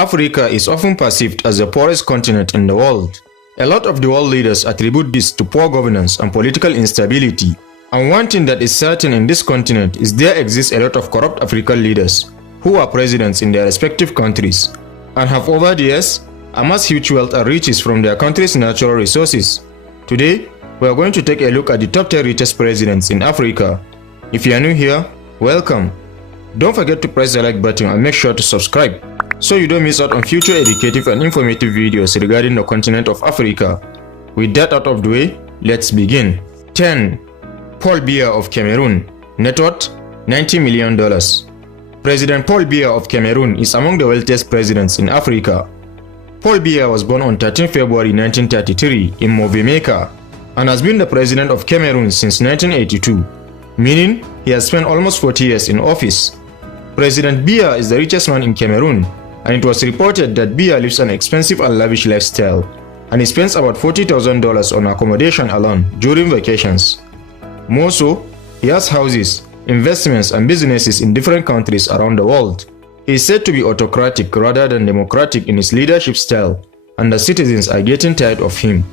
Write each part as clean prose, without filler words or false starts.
Africa is often perceived as the poorest continent in the world. A lot of the world leaders attribute this to poor governance and political instability. And one thing that is certain in this continent is there exists a lot of corrupt African leaders who are presidents in their respective countries and have over the years amassed huge wealth and riches from their country's natural resources. Today, we are going to take a look at the top 10 richest presidents in Africa. If you are new here, welcome. Don't forget to press the like button and make sure to subscribe so you don't miss out on future educative and informative videos regarding the continent of Africa. With that out of the way, let's begin. 10. Paul Biya of Cameroon. Net worth $90 million. President Paul Biya of Cameroon is among the wealthiest presidents in Africa. Paul Biya was born on 13 February 1933 in Movemeka and has been the president of Cameroon since 1982, meaning he has spent almost 40 years in office. President Biya is the richest man in Cameroon, and it was reported that Biya lives an expensive and lavish lifestyle, and he spends about $40,000 on accommodation alone during vacations. More so, he has houses, investments and businesses in different countries around the world. He is said to be autocratic rather than democratic in his leadership style, and the citizens are getting tired of him.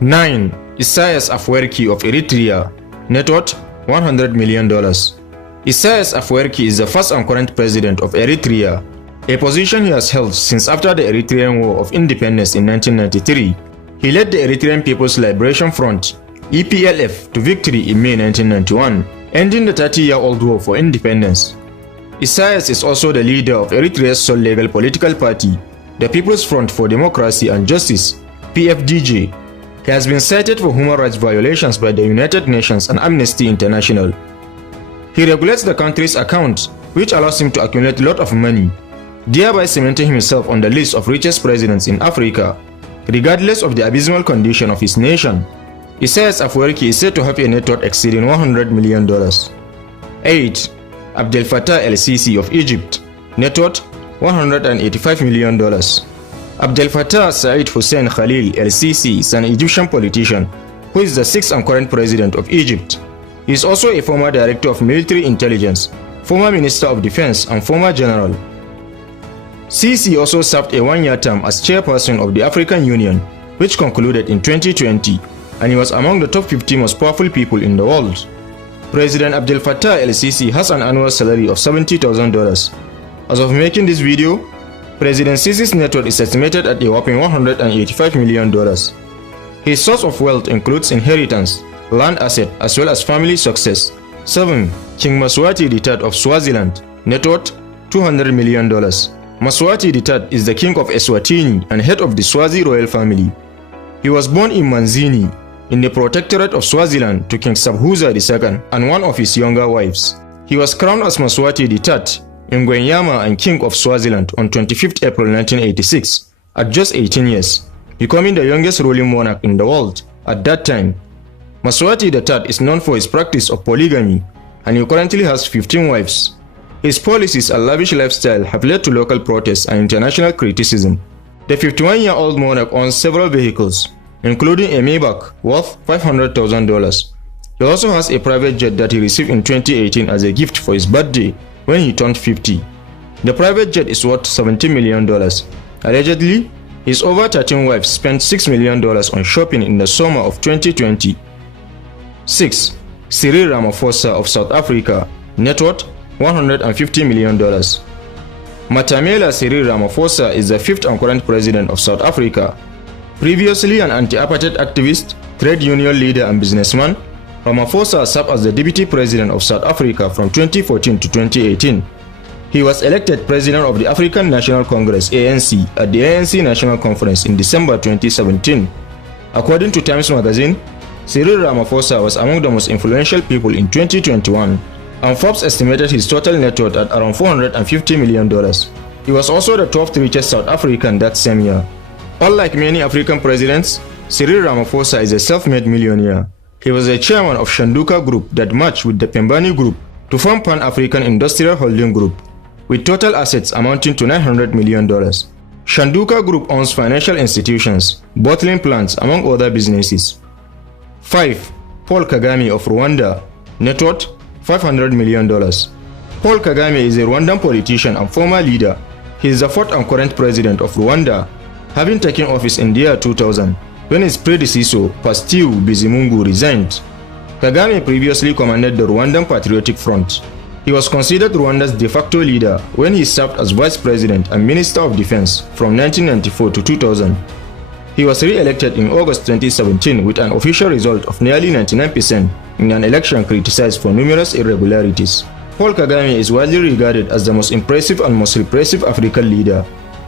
9. Isias Afwerki of Eritrea. Net worth $100 million. Isias Afwerki is the first and current president of Eritrea, a position he has held since after the Eritrean War of Independence in 1993. He led the Eritrean People's Liberation Front (EPLF) to victory in May 1991, ending the 30-year-old war for independence. Isias is also the leader of Eritrea's sole legal political party, the People's Front for Democracy and Justice (PFDJ). He has been cited for human rights violations by the United Nations and Amnesty International. He regulates the country's accounts, which allows him to accumulate a lot of money, thereby cementing himself on the list of richest presidents in Africa, regardless of the abysmal condition of his nation. Isias Afwerki is said to have a net worth exceeding $100 million. 8. Abdelfatah el-Sisi of Egypt. Net worth $185 million. Abdelfatah Said Hussein Khalil el-Sisi is an Egyptian politician who is the 6th and current president of Egypt. He is also a former director of military intelligence, former minister of defense and former general. Sisi also served a one-year term as chairperson of the African Union, which concluded in 2020, and he was among the top 50 most powerful people in the world. President Abdelfatah el-Sisi has an annual salary of $70,000. As of making this video, President Sisi's net worth is estimated at a whopping $185 million. His source of wealth includes inheritance, land asset, as well as family success. 7. King Maswati III of Swaziland. Net worth $200 million. Maswati III is the king of Eswatini and head of the Swazi royal family. He was born in Manzini, in the protectorate of Swaziland, to King Sabhuza II and one of his younger wives. He was crowned as Maswati III in Ngwenyama and King of Swaziland on 25th April 1986 at just 18 years, becoming the youngest ruling monarch in the world at that time. Maswati III is known for his practice of polygamy, and he currently has 15 wives. His policies and lavish lifestyle have led to local protests and international criticism. The 51-year-old monarch owns several vehicles, including a Maybach worth $500,000. He also has a private jet that he received in 2018 as a gift for his birthday when he turned 50. The private jet is worth $70 million. Allegedly, his over 13 wives spent $6 million on shopping in the summer of 2020. 6. Cyril Ramophosa of South Africa. Net worth $150 million. Matamela Cyril Ramophosa is the 5th and current president of South Africa. Previously an anti-apartheid activist, trade union leader and businessman, Ramophosa served as the deputy president of South Africa from 2014 to 2018. He was elected president of the African National Congress (ANC) at the ANC National Conference in December 2017. According to Times magazine, Cyril Ramaphosa was among the most influential people in 2021, and Forbes estimated his total net worth at around $450 million. He was also the 12th richest South African that same year. Unlike many African presidents, Cyril Ramaphosa is a self-made millionaire. He was a chairman of Shanduka Group that merged with the Pembani Group to form Pan-African Industrial Holding Group, with total assets amounting to $900 million. Shanduka Group owns financial institutions, bottling plants, among other businesses. 5. Paul Kagame of Rwanda. Net worth $500 million. Paul Kagame is a Rwandan politician and former leader He is the fourth and current president of Rwanda, having taken office in the year 2000 when his predecessor, Pasteur Bizimungu, resigned. Kagame previously commanded the Rwandan Patriotic Front. He was considered Rwanda's de facto leader when he served as Vice President and Minister of Defense from 1994 to 2000. He was re-elected in August 2017 with an official result of nearly 99% in an election criticized for numerous irregularities. Paul Kagame is widely regarded as the most impressive and most repressive African leader,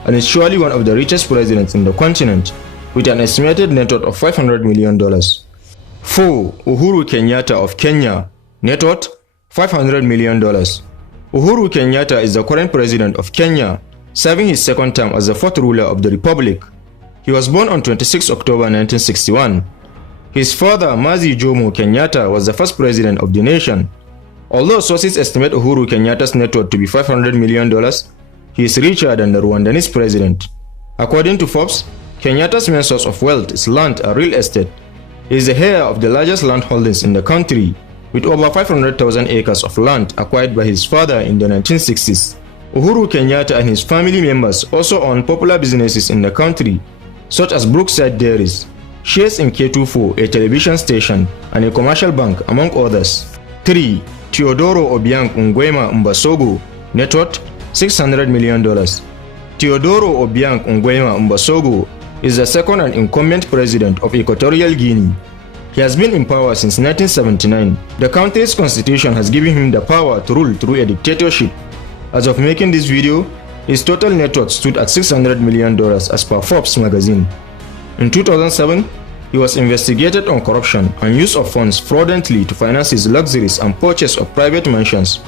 and is surely one of the richest presidents in the continent, with an estimated net worth of $500 million. 4. Uhuru Kenyatta of Kenya, net worth $500 million. Uhuru Kenyatta is the current president of Kenya, serving his second term as the fourth ruler of the republic. He was born on 26 October 1961. His father, Mazi Jomo Kenyatta, was the first president of the nation. Although sources estimate Uhuru Kenyatta's net worth to be $500 million, he is richer than the Rwandanese president. According to Forbes, Kenyatta's main source of wealth is land and real estate. He is the heir of the largest land holdings in the country, with over 500,000 acres of land acquired by his father in the 1960s. Uhuru Kenyatta and his family members also own popular businesses in the country, such as Brookside Dairies, shares in K24, a television station, and a commercial bank, among others. 3. Teodoro Obiang Mbasogo, net worth $600 million. Teodoro Obiang Mbasogo is the second and incumbent president of Equatorial Guinea. He has been in power since 1979. The country's constitution has given him the power to rule through a dictatorship. As of making this video, his total net worth stood at $600 million as per Forbes magazine. In 2007, he was investigated on corruption and use of funds fraudulently to finance his luxuries and purchase of private mansions.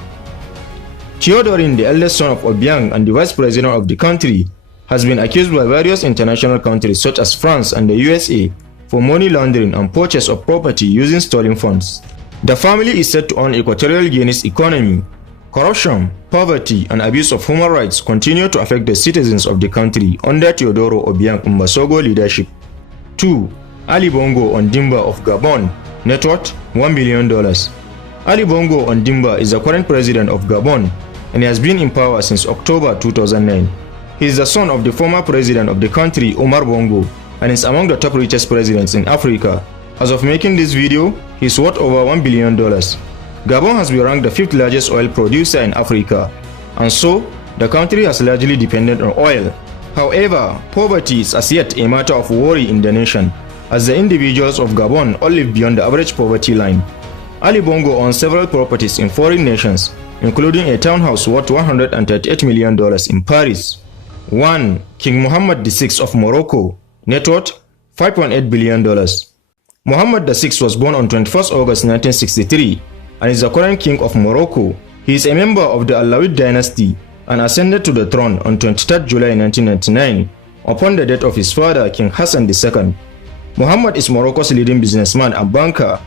Teodoro, the eldest son of Obiang and the vice president of the country, has been accused by various international countries such as France and the USA for money laundering and purchase of property using stolen funds. The family is said to own Equatorial Guinea's economy. Corruption, poverty, and abuse of human rights continue to affect the citizens of the country under Teodoro Obiang Mbasogo leadership. 2. Ali Bongo Ondimba of Gabon, net worth $1 billion. Ali Bongo Ondimba is the current president of Gabon and he has been in power since October 2009. He is the son of the former president of the country, Omar Bongo, and is among the top richest presidents in Africa. As of making this video, he is worth over $1 billion. Gabon has been ranked the 5th largest oil producer in Africa, and so, the country has largely depended on oil. However, poverty is as yet a matter of worry in the nation, as the individuals of Gabon all live beyond the average poverty line. Ali Bongo owns several properties in foreign nations, including a townhouse worth $138 million in Paris. 1. King Mohammed VI of Morocco, net worth $5.8 billion. Mohammed VI was born on 21st August 1963 and is the current king of Morocco. He is a member of the Alawid dynasty and ascended to the throne on 23rd July 1999 upon the death of his father, King Hassan II. Mohammed is Morocco's leading businessman and banker.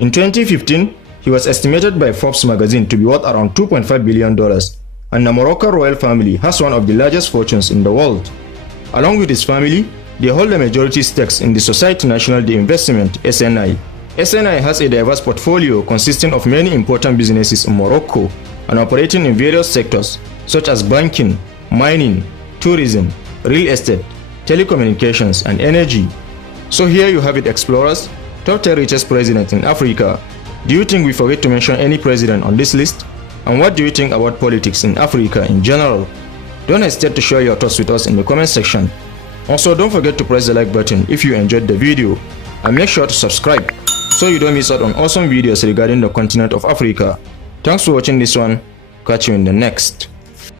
In 2015, he was estimated by Forbes magazine to be worth around $2.5 billion, and the Moroccan royal family has one of the largest fortunes in the world. Along with his family, they hold the majority stakes in the Société Nationale d'Investissement (SNI). SNI has a diverse portfolio consisting of many important businesses in Morocco and operating in various sectors such as banking, mining, tourism, real estate, telecommunications, and energy. So here you have it, explorers, top 10 richest presidents in Africa. Do you think we forget to mention any president on this list? And what do you think about politics in Africa in general? Don't hesitate to share your thoughts with us in the comment section. Also, don't forget to press the like button if you enjoyed the video, and make sure to subscribe so you don't miss out on awesome videos regarding the continent of Africa. Thanks for watching this one. Catch you in the next.